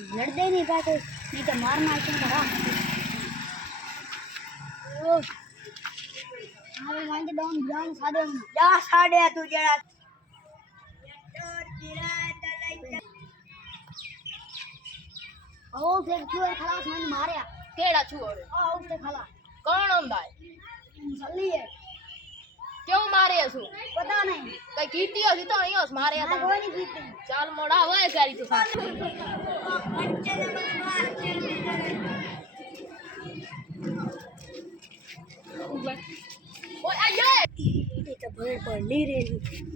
लड़ दे नहीं पाते नहीं तो मारना है तुम अरे वांगे डाउन डाउन सादे जा साडे तू जरा ओ फिर चूर खलास मैंने मारया केड़ा छुओ आ उससे खला कौन होंदा है सल्ली है क्यों मारे असु पता नहीं कई कीती होसी तो नहीं होस मारे हाँ कोई नहीं जीते चल मोड़ा होए करी तू ओए आये ये तो भर पड़ नहीं रही